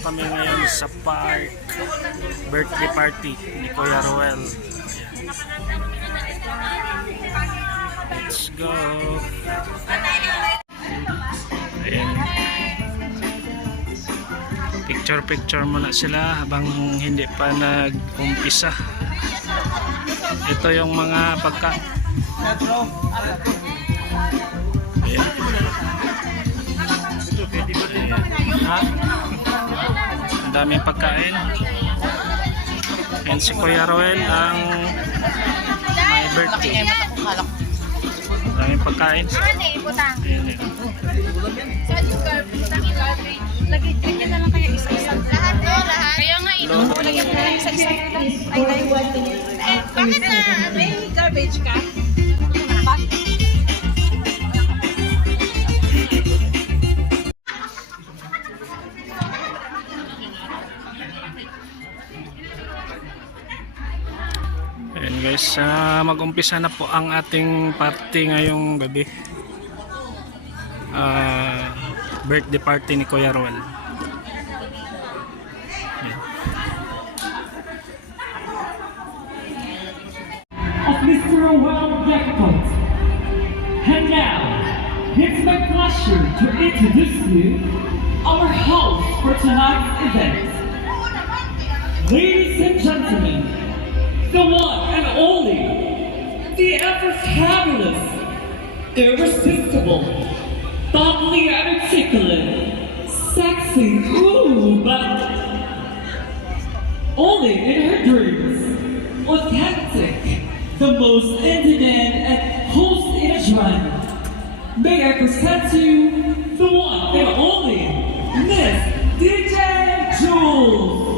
kami ngayon sa park. Birthday party ni Kuya Roel. Let's go. Ayan. Picture muna sila habang hindi pa nag-umpisa. Ito yung mga pagkain. Ayan. Ang daming pagkain. And si Kuya Roel ang may birthday. Ang daming pagkain. Ayan. Lagyan na lang kaya isa-isa. Lahat no? Lahat? Kaya nga lagyan na lang isa-isa. Bakit na? May garbage ka? Ayan guys, mag-umpisa na po ang ating party ngayong gabi. Birthday party ni Kuya Roel. Of Mr. Roel Jackpot. And now, it's my pleasure to introduce you our host for tonight's event. Ladies and gentlemen, the one and only, the ever fabulous, irresistible, bubbly and articulate, sexy, but only in her dreams, authentic, the most in-demand and host in a genre. May I present to you the one and only Miss DJ Jules.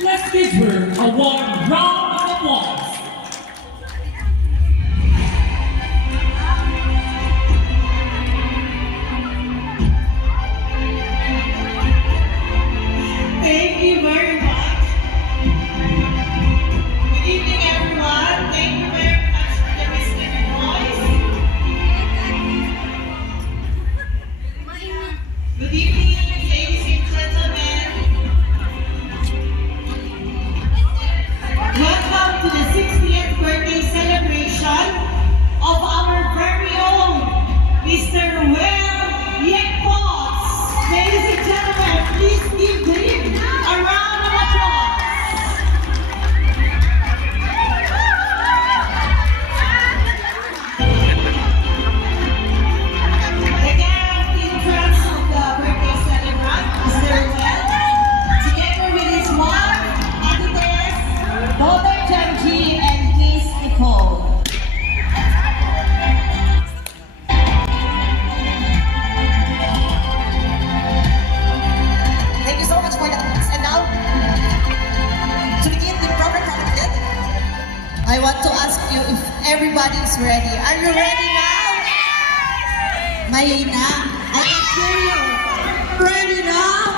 Let's give her a warm round of applause. Thank you very much. Good evening, everyone. Thank you very much for the listening voice. Good evening, ladies and gentlemen. Welcome to the 60th birthday celebration of our very own Mr. Roel Jackpot. Ladies and gentlemen, please give him a round of applause. The grand entrance of the birthday celebrant, Mr. Roel, together with his wife, Ate Tess, daughter Janji, and niece Nicole. Thank you so much for that. And now, to begin the program content, I want to ask you if everybody is ready. Are you ready now? Mayina, I can hear you. Ready now?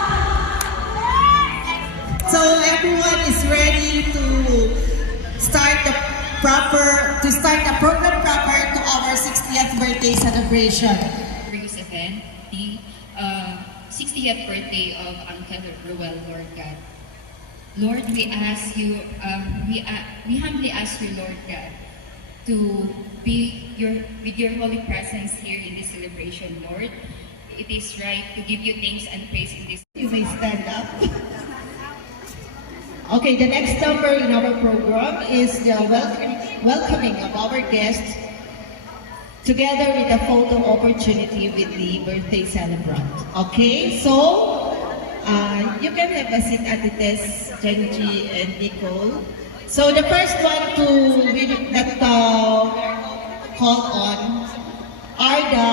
So everyone is ready to start the program proper to our 60th birthday celebration. This event, the 60th birthday of Uncle Roel, Lord God. Lord, we ask you, we humbly ask you, Lord God, to be with your holy presence here in this celebration, Lord. It is right to give you thanks and praise in this. You may stand up. Okay, the next number in our program is the welcoming of our guests together with a photo opportunity with the birthday celebrant. Okay, so you can have a seat at Tess, Janji, and Nicole. So the first one that called on are the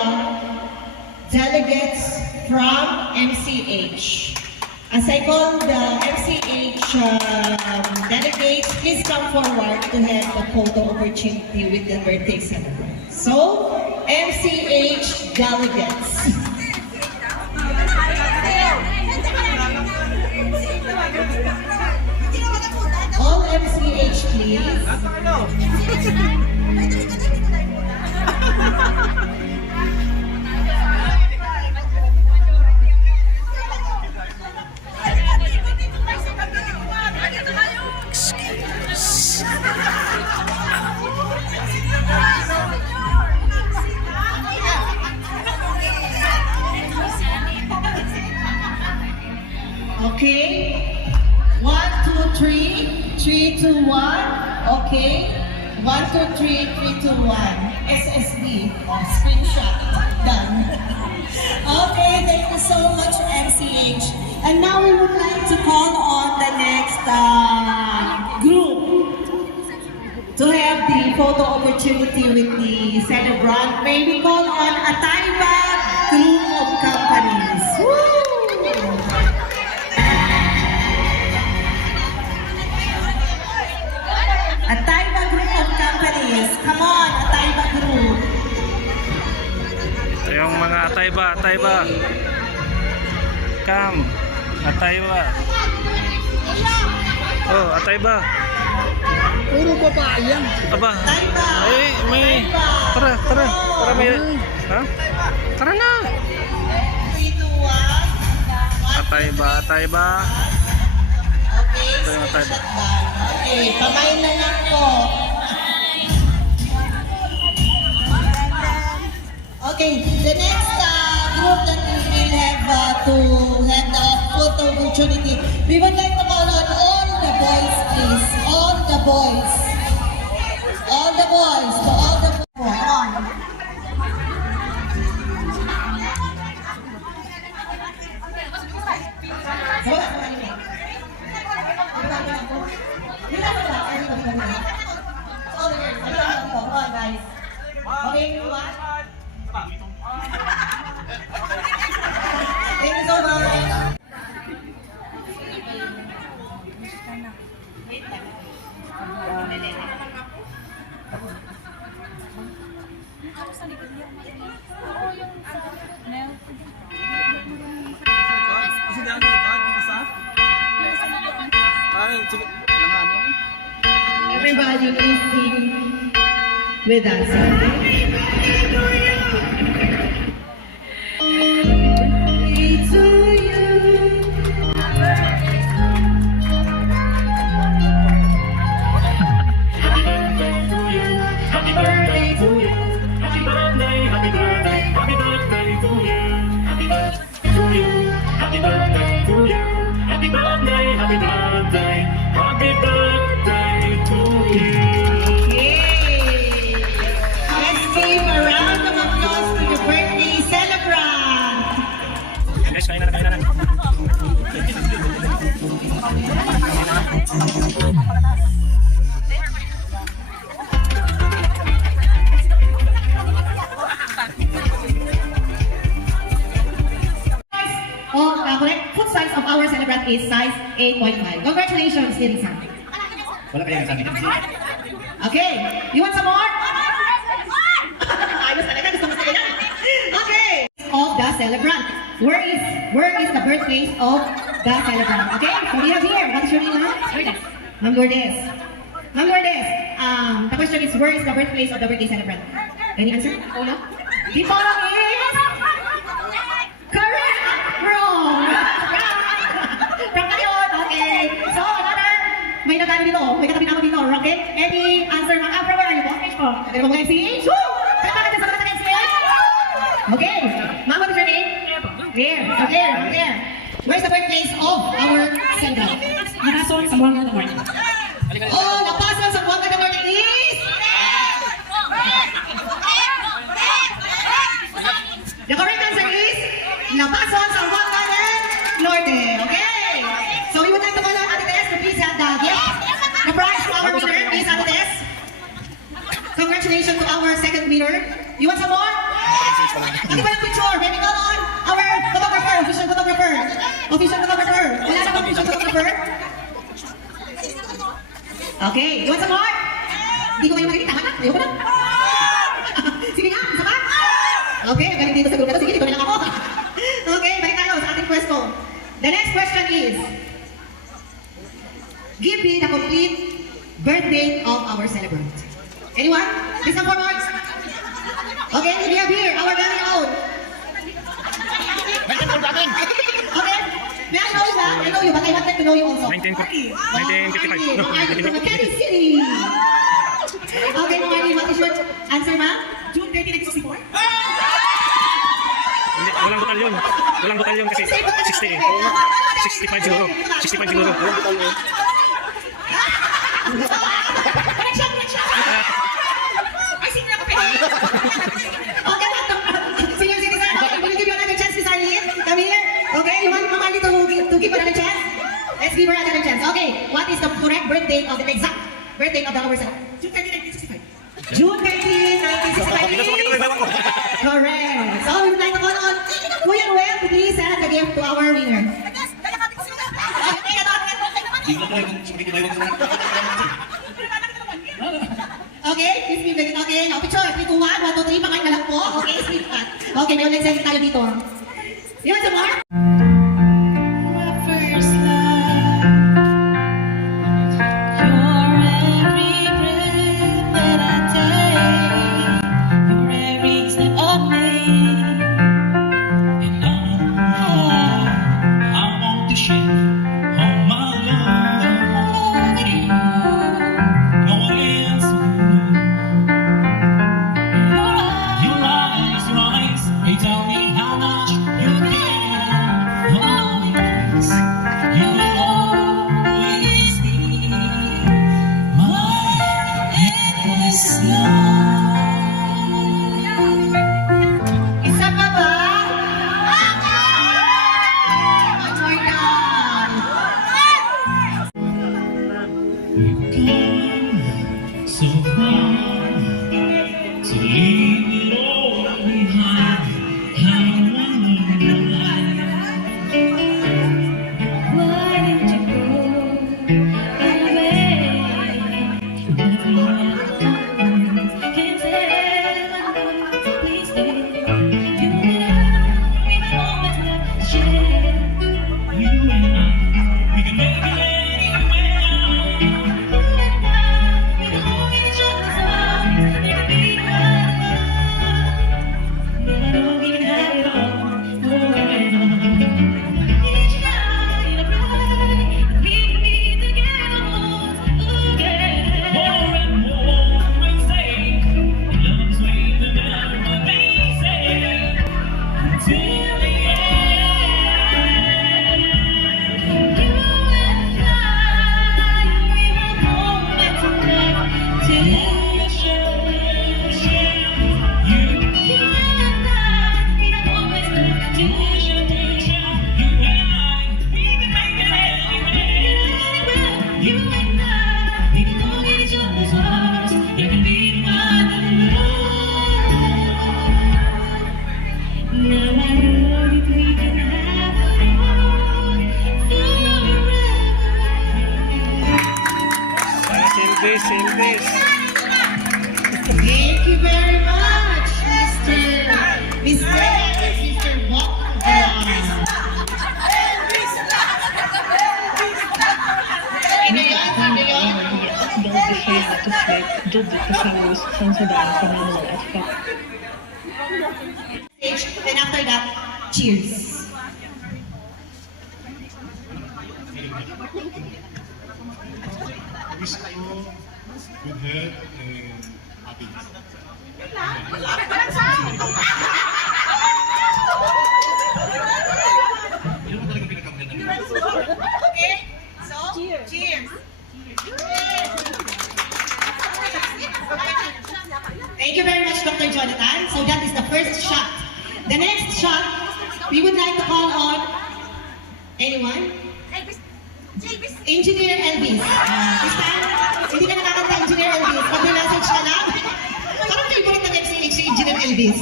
delegates from MCH. As I call the MCH delegates, please come forward to have a photo opportunity with the birthday celebrant. So, MCH delegates. All MCH, please. Okay. 1, 2, 3. 3, 2, 1. Okay. 1, 2, 3. 3, 2, 1. SSD. Oh, screenshot. Done. Okay, thank you so much, MCH. And now we would like to call on the next group to have the photo opportunity with the celebrant. May we call on Atayba Group of Companies. Woo! Atayba Group of Companies. Come on, Atayba Group. Ito yung mga Atayba. Come. Atayba. Oh, Atayba. Puro babae yan. Aba. Atayba. Ay, may... Tara. Tara, may... Ha? Tara na. 3, 2, 1. Atayba. Okay, Ito yung Atayba. screenshot ba? Okay, pamay na lang po. Okay, the next group that we will have to have the photo opportunity, we would like to call on all the boys, please. All the boys. All the boys. To all the boys. On. Guys. Okay, everyone. Thank you so much. Everybody, please sing with us. Birthday to you. Happy birthday to you. Happy birthday to you. Happy birthday to you. Happy birthday to you. Happy birthday to you. Yay! Let's give a round of applause to the birthday celebrant. Guys, kain na. Correct foot size of our celebrant is size 8.5. Congratulations, Insan. Wala kaya sabi ng Okay, you want some more? Ayos talaga, gusto mo sa kanya. Okay. Of the celebrant. Where is the birthplace of the celebrant? Okay, so we have here. What is your name, ma'am? Ma'am Lourdes. Ma'am Lourdes, the question is, where is the birthplace of the birthday celebrant? Any answer? Polo? The Polo is... Correct! Wrong! From Manion, okay. So, another, may nagano dito, may katabi naman dito, okay? Any answer, ma'am? From where are you? Okay, po. Ano mo mga MCH? Woo! Kaya bakit sa mga MCH? Okay. Ma'am, what is your name? There. Where's the birthplace of our celebrant? Nakason sa Buanga ng Norte. Oh, Lapasan sa Buanga del Norte is... The correct answer is Lapasan sa Buanga del Norte. Okay. So we would like to call on Ate Tess to please have the gift. The prize to our winner, please, Ate Tess. Congratulations to our second winner. You want some more? Hindi ba ng picture? Maybe call on our photographer, official photographer. Wala na bang official photographer? Okay, you want some more? Hindi ko kayo makikita, ha? Ayoko na. Sige nga, isa pa? Okay, galing dito sa grupo na. Sige, sige lang ako. Okay, balik tayo sa ating pwesto. The next question is, give me the complete birth date of our celebrant. Anyone? Please come forward. Okay, we have here our very own. Okay, May I know you ba? I know you, but I wanted to know you also. 1955. No, Artist from Quezon City. Okay, no, Arnie, what is your answer, ma'am? June 30, 1964? Hindi, walang batalyon. Walang batalyon kasi 60 eh. 65 siguro. 65 siguro. Correction! Ay, senior ako kayo. Okay, senior citizen. Okay, we'll give you another chance, Miss Arlene. Come here. Okay, you want Ma'am Arlene to give another chance? Let's give her another chance. Okay, what is the correct birth date of the exact birth date of the our son? June 30, 1965. June 13, 1965. Correct. So we would like to call on Kuya Ruel to please send the gift to our winner. Okay, please be very okay. Now, picture, 3, 2, 1, 1, 2, 3, pakain na lang po. Okay, speed cut. Okay, may ulit send tayo dito. You want some more? First love, your every breath that I take, your every step of me, And I want to share all my love with you. No one else will. Your eyes, they tell me how much you care. Always, you will always be my endless love. Isa pa ba? One more time. So far to leave it all behind. I wonder why. why did you go away? Left me alone, can't tell, please stay. You and I, we have moments left to share. You and I, we can make it anywhere. You and I, we can hold each other's arms, there can be no other. But I know we can have it all forever. Each night I pray that we can be together once again. More and more we say, love is sweeter than what they say. Until the end. You and I, we have moments left to share. You You and I, we have moments left to share. and I, we can make it anywhere. You and I, we can hold each other's arms. There can be no other love. Now I know that we can have it all forever. Silvis. Thank you very much, Mr. Walker. Then after that, cheers. Wish ko good health and happiness. Okay? So, cheers. Thank you very much, Dr. Jonathan. So that is the first shot. The next shot, we would like to call on anyone? Engineer Elvis. This time, hindi ka nakakanta, Engineer Elvis. Pag may message ka lang, parang favorite ng MCH si Engineer Elvis.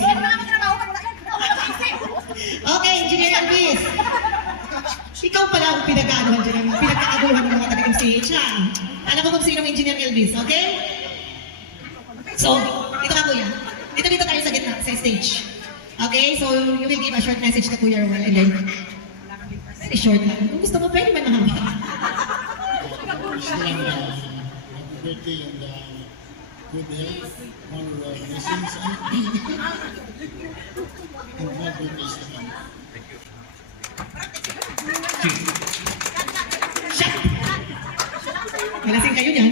Okay, Engineer Elvis. Ikaw pala ang pinagkakaguluhan ng mga taga-MCH, ha? Alam mo kung sino ang Engineer Elvis, okay? So, dito ka, Kuya. Dito tayo sa gitna, sa stage. Okay, so you will give a short message to Kuya Ruel and then very short lang. Kung gusto mo, pwede man mahaba. Wish ko lang happy birthday and good health, more blessings and more birthdays to come. Shot! Malasing kayo niyan.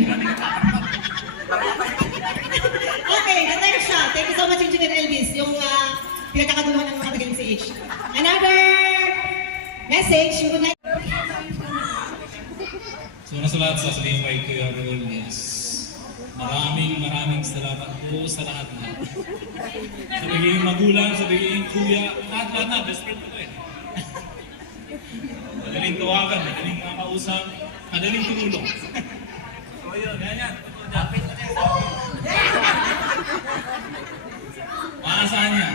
Okay, the next shot. Thank you so much, Engineer Elvis. Yung pinagkakaguluhan ng mga tagaling si H. Another message you would like. So una sa lahat, sasabihin ko kay Kuya Roel is maraming salamat po sa lahat. Sa pagiging magulang, sa pagiging kuya, lahat na, best friend ko eh. Madaling tawagan, madaling makausap, madaling tumulong. So yun, yan. Maasahan niya.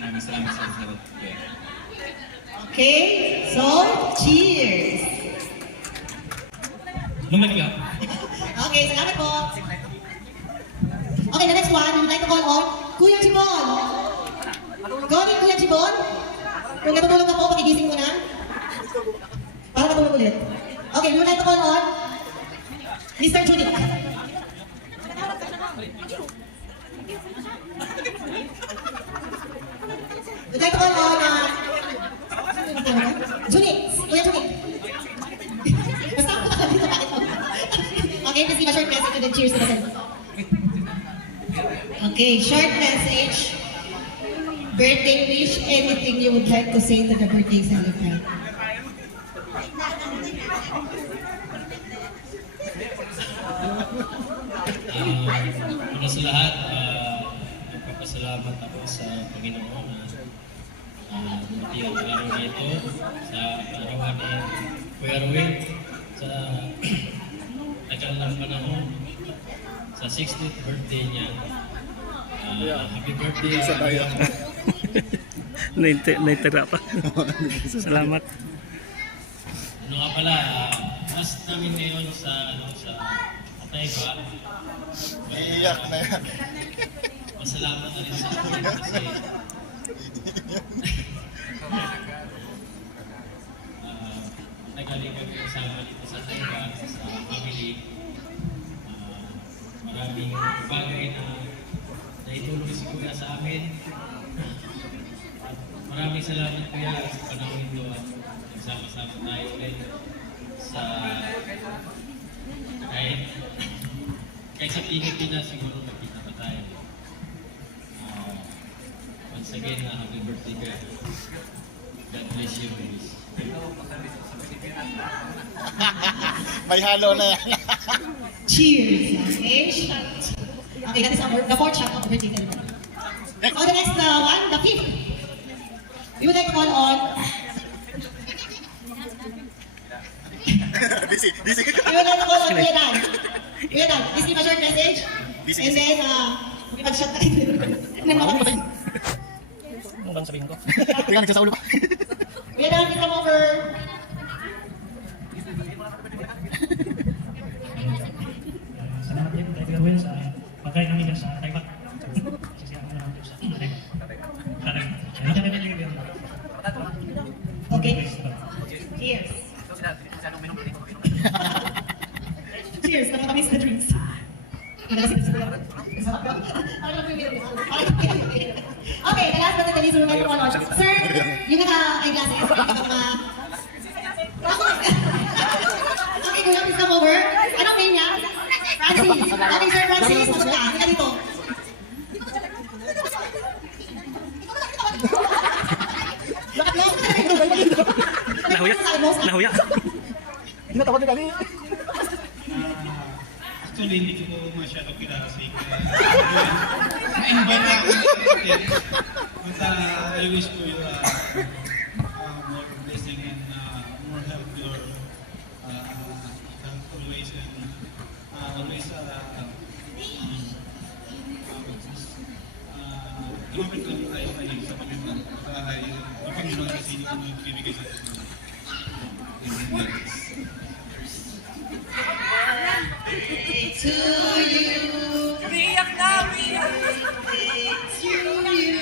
Maraming salamat sa lahat. Okay, so cheers! Lumalik ka. Okay, salamat po. Okay, the next one, we would like to call on Kuya Jibon. Going, Kuya Jibon. Kung natutulog ka po, pakigising mo na. Para matulog ulit. Okay, we would like to call on Mr. Junik. We'd like to call on Junik. Kuya Junik. Basta ako pa dito, bakit mo? Okay, please give a short message and then cheers to the center. Okay, short message. Birthday wish, anything you would like to say to the birthday celebrant. Una sa lahat, nagpapasalamat ako sa Panginoon na dumating ang araw na ito sa arawan ni Kuya Ruel sa nagkalang panahon sa 60th birthday niya. Happy birthday sa bayan. Naitira pa. Salamat. Ano nga pala, mas namin ngayon sa Atayba. Iiyak na yan. Masalamat na rin sa akin kasi nagaling kami kasama dito sa Atayba, sa family. Maraming bagay na naitulong si Kuya sa amin. At maraming salamat Kuya sa panahon ito at nagsama-sama tayo ulit sa kahit sa Pilipinas siguro magkita pa tayo. Once again, happy birthday Kuya. God bless you, please. May halo na yan. Cheers. Okay, shot. Okay, that is the fourth shot of the birthday celebrant. On the next one, the fifth. We would like to call on. Busy. We would like to call on Kuya Dan. Kuya Dan, please give a short message. Busy. And then, mag-shot na kayo. And then, makapis. Ano bang sabihin ko? Tingnan, nagsasaulo pa. Kuya Dan, please come over. Salamat din kay Kuya Will sa pagkain namin sa Taiwan. Sisiya ko naman sa Taiwan. Ano kami nilagay? Okay. Cheers. Cheers, nakatamis na drinks. Okay, the last but not the least, we would like to call on. Sir, yung naka-eyeglasses, okay, kuya, please come over. Anong name niya? Francis. Okay, Sir Francis, pasok ka. Halika dito. Nahuya. Nahuya. Tinatawag na kami. Actually, hindi ko masyado kilala sa Kuya. Na-invite na ako sa hotel. But I wish for you more blessing and more help your health always and always lumapit lang tayo ay sa Panginoon. Ay, yung Panginoon kasi hindi ko bibigay sa atin. To you. Umiyak na, umiyak. To you.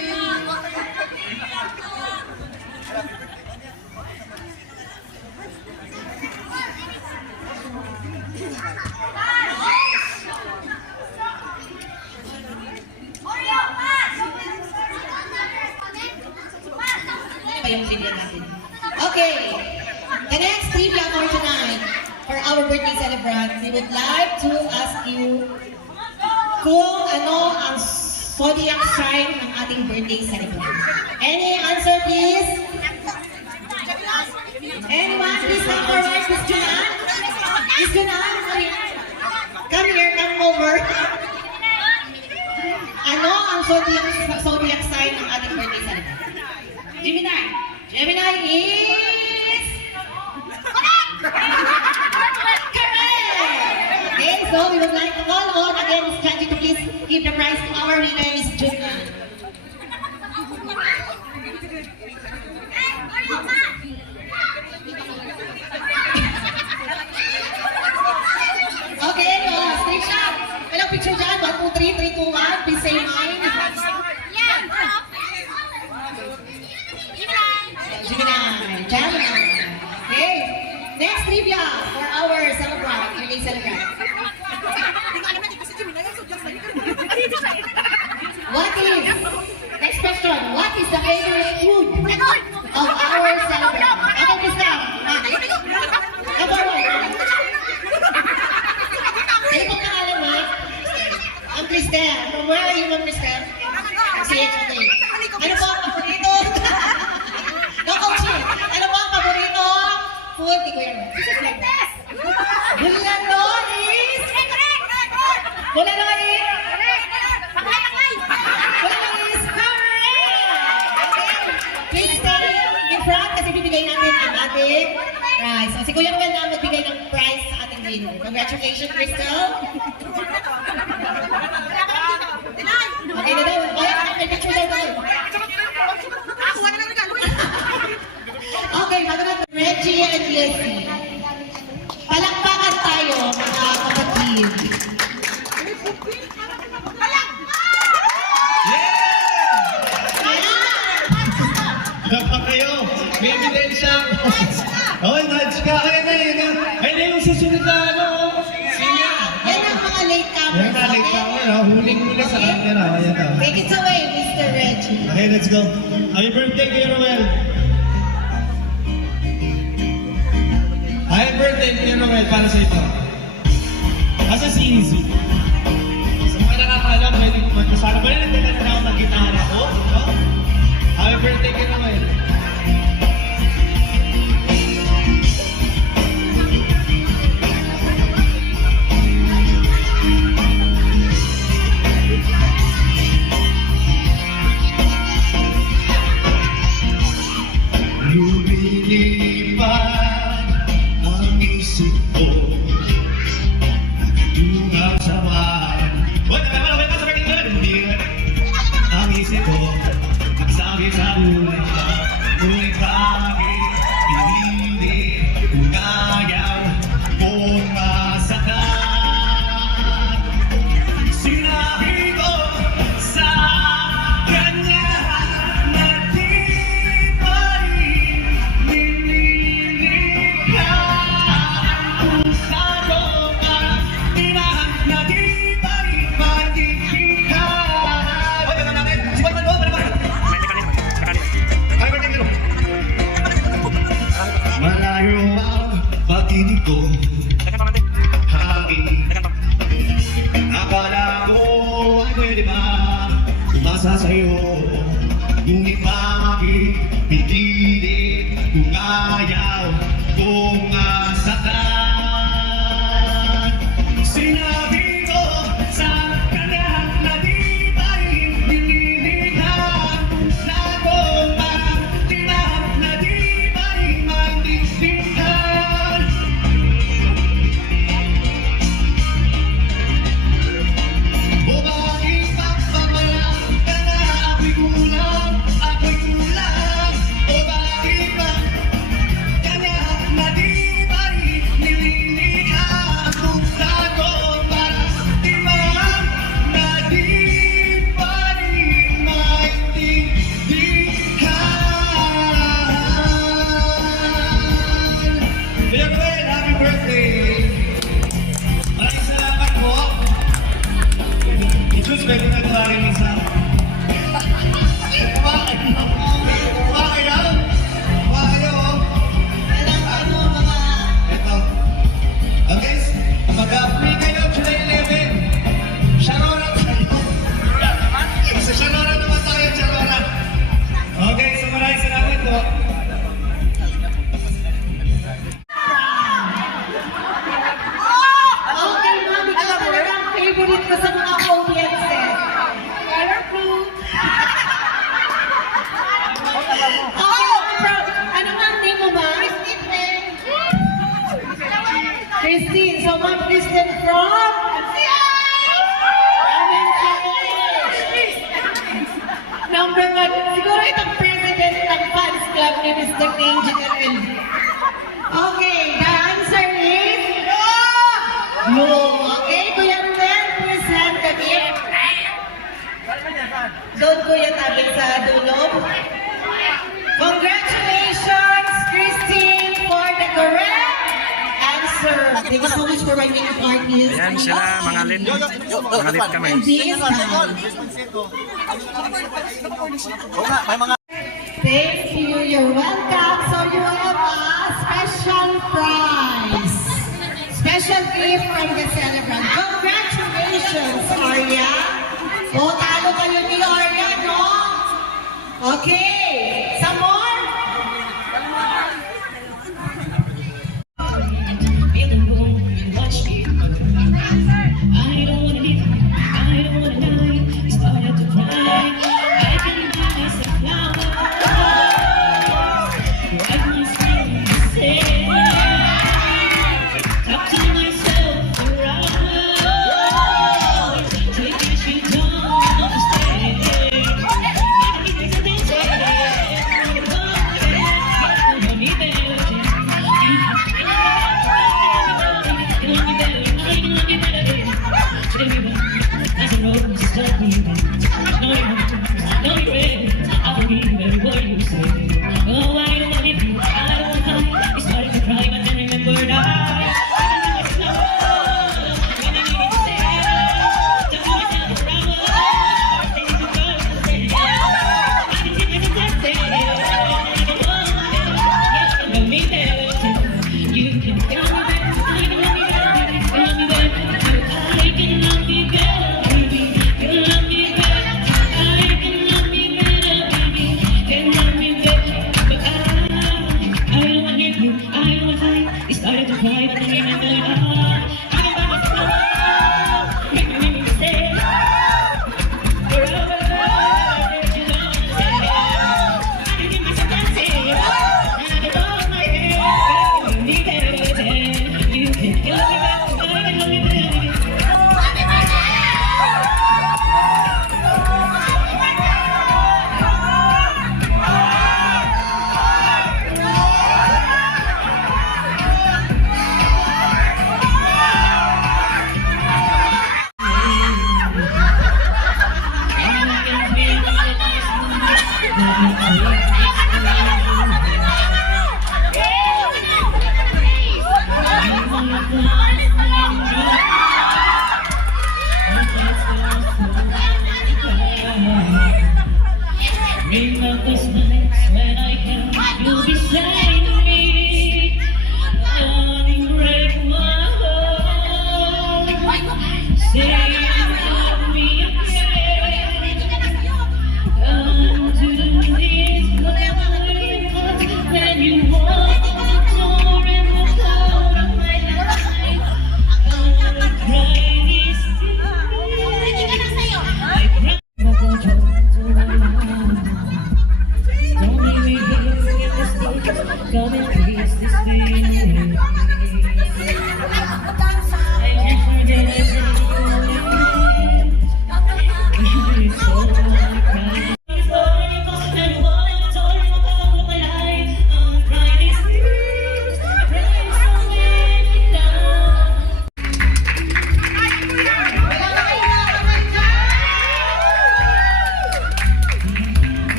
Ano ba yung senior natin. Okay, the next trivia for tonight, for our birthday celebrant, we would like to ask you kung ano ang zodiac sign ng ating birthday celebrant. Any answer, please? Anyone? Please come forward, Miss Junan. Miss Junan, come here, come over. Ano ang zodiac sign ng ating birthday celebrant? Gemini. Gemini is... Correct! Okay, so we would like to call on again Miss Janji to please give the prize to our winner, Miss Junan. Okay, straight shot. Walang picture dyan. 1, 2, 3, 3, 2, 1. Please say mine. Gemini. Gemini. Okay. Next trivia for our celebrant. Birthday celebrant. What is, next question, what is the favorite food of our celebrant? Ako, Krista. Come forward. Ano pong pangalan mo? Ang Cristel. From where are you, Ma'am Cristel? CHT. Ano po ang paborito? No, Coach. Ano po ang paborito food ni Kuya Ro? Bulalonis! Bulalonis! Bulalonis! Correct! Okay. Please stay in front kasi bibigay natin ang ating prize. So, si Kuya Ruel na magbigay ng prize sa ating winner. Congratulations, Crystal! Okay na daw. May picture daw daw. Okay, bago natin Reggie and Leslie. Palakpakan tayo, mga kapatid. Dapat kayo, may ebidensya. Okay, nudge ka. Ayun na, yun na. Ayun na yung susunod na ano. Senior. Yan ang mga late comers. Yan na, late comer. Huling-huli sa camera. Ayan na. Take it away, Mr. Reggie. Okay, let's go. Happy birthday, Kuya Roel. Happy birthday, Kuya Roel, para sa ito. Asa si Easy? Sa mga nakakaalam, sana ba rin nagdala na ako ng gitara ko? No? Happy birthday, Kuya Roel. Lumilipad ang isip ko, nagtungaw sa bahay. Hoy, nakapalawin ka sa akin doon! Ang isip ko, nagsabi sa buhay ka, ngunit bakit pinili kung ayaw kong masaktan? Sinabi ko sa kanya na di pa rin nililikha ang pusa ko para tinahan na di pa rin magigika. Huwag ka na natin! Sipan man mo! Malayo ang pag-ibig ko, hangin. Akala ko ay pwede ba umasa sa'yo, ngunit bakit pinilit kung ayaw kong masaktan? Sinabi ko sa kanya na di pa rin nililikha ang pusa ko para tinahan na di pa rin magdistingan. O bakit pagpamalang ka na ako'y kulang? O bakit ba kanya na di pa rin nililikha ang pusa ko para timahan na di pa rin maintindihan? Kuya Gwen, happy birthday! Maraming salamat po. I-choose ko yung nagsasabi sa... Bakit? Bakit? favorite ko sa mga audiences. Colorful. Okay, ano nga ang name mo ba? Christine. So, Ma'am Christine from? Number 1. Siguro itong president ng fans club ni Mr. Angel. Okay, the answer is no. Okay, Kuya Ruben, present the gift. Doon, Kuya, tabi sa dulo. Congratulations, Christine, for the correct answer. Thank you so much for my makeup artist. Ayan sila, mga lit. Mga lit kami. And this time, thank you, you're welcome. So you have a special prize. Special gift from the celebrant. Congratulations, Arya. O, talo kayo ni Arya, no? Okay, some more?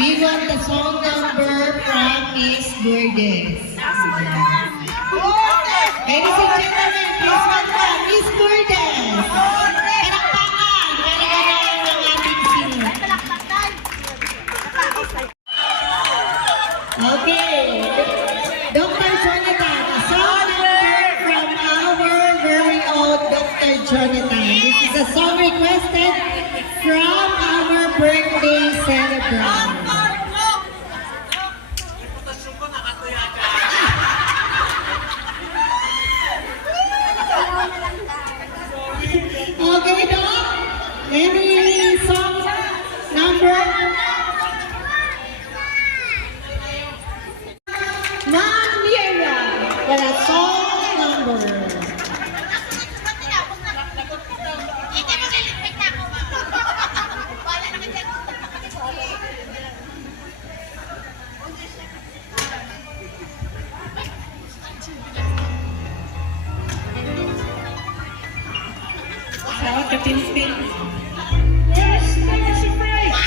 We want the song number from Miss Lourdes. Ladies and gentlemen, please welcome Miss Lourdes. Palakpakan! Gana-ganayan ng ating singer. Okay. Dr. Jonathan, a song number from our very own Dr. Jonathan. This is a song requested from our birthday celebrant. Okay, Doc. Any song number? Ma'am Mira, for a song number. Sa Kapilipin. Yes, I'm surprised.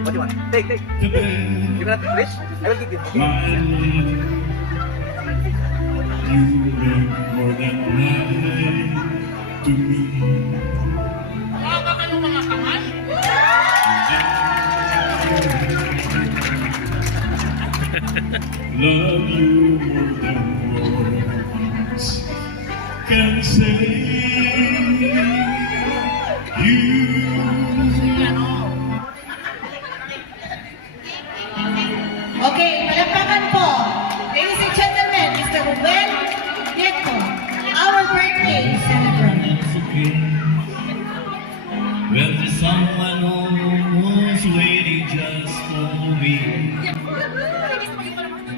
What do you want? Take. You cannot reach? I will give you. You meant more than life to me. Love you more than words can say. Okay, palakpakan po. Ladies and gentlemen, Mr. Ruben Nieto, our birthday celebrant. Well, there's someone who's waiting just for me.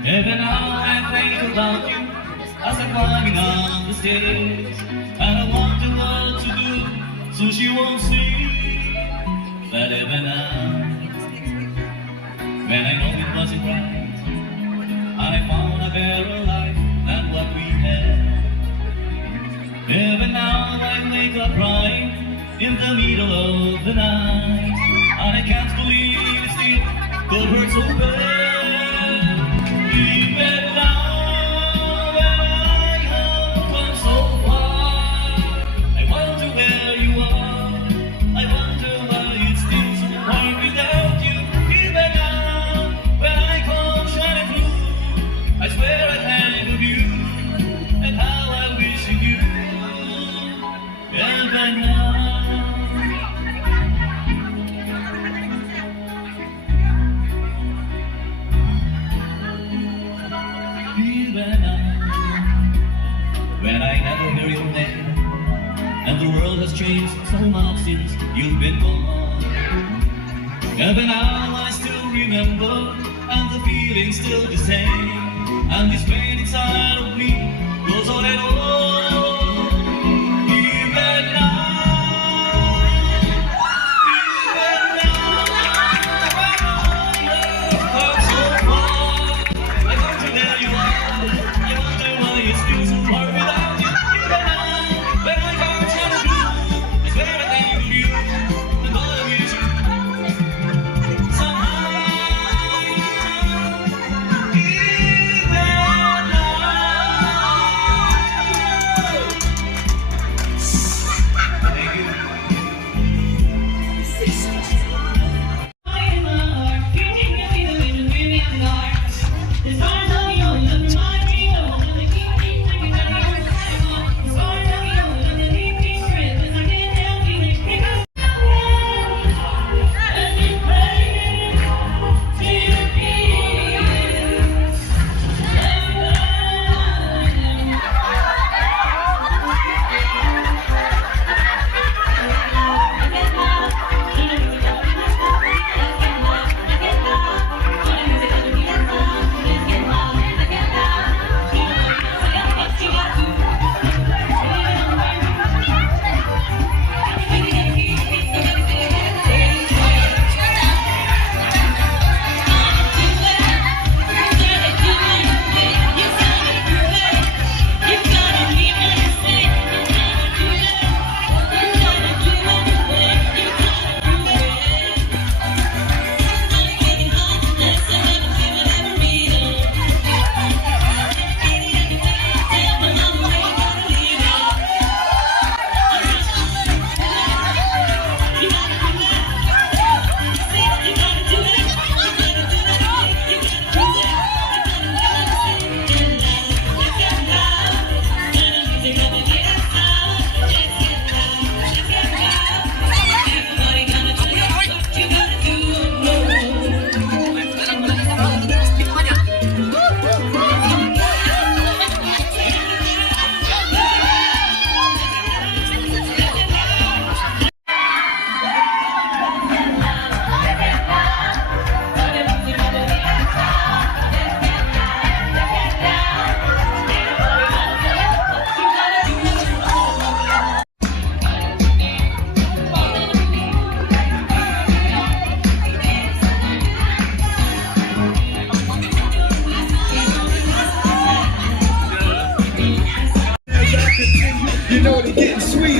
Even now I think about you as I'm climbing up the stairs, and I wonder what to do so she won't see that even now, when I know it wasn't right, and I found a better life than what we had. Even now I wake up crying in the middle of the night, and I can't believe it still could hurt so bad. Even now when I have come so far, I wonder where you are. I wonder why it's still so hard without you. Even now when I come shining through, I swear I think of you and how I wish you knew. Even now. When I never hear your name, and the world has changed so much since you've been gone. Even now I still remember, and the feeling's still the same, and this pain inside of me goes on and on. Even now, come so far, I wonder where you are. I wonder why it's still so hard without you. Even now, when I can't tell you, it's where I think of you, and all I wish you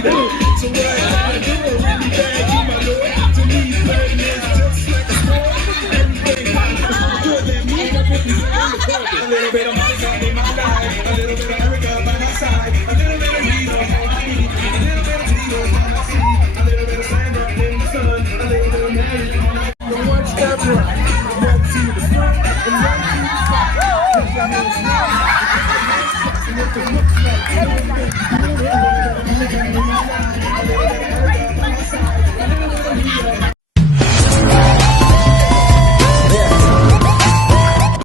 So what I do, a really bad, you my lord. To me, flirting is just like a sport. Everything good than me, a little bit of money.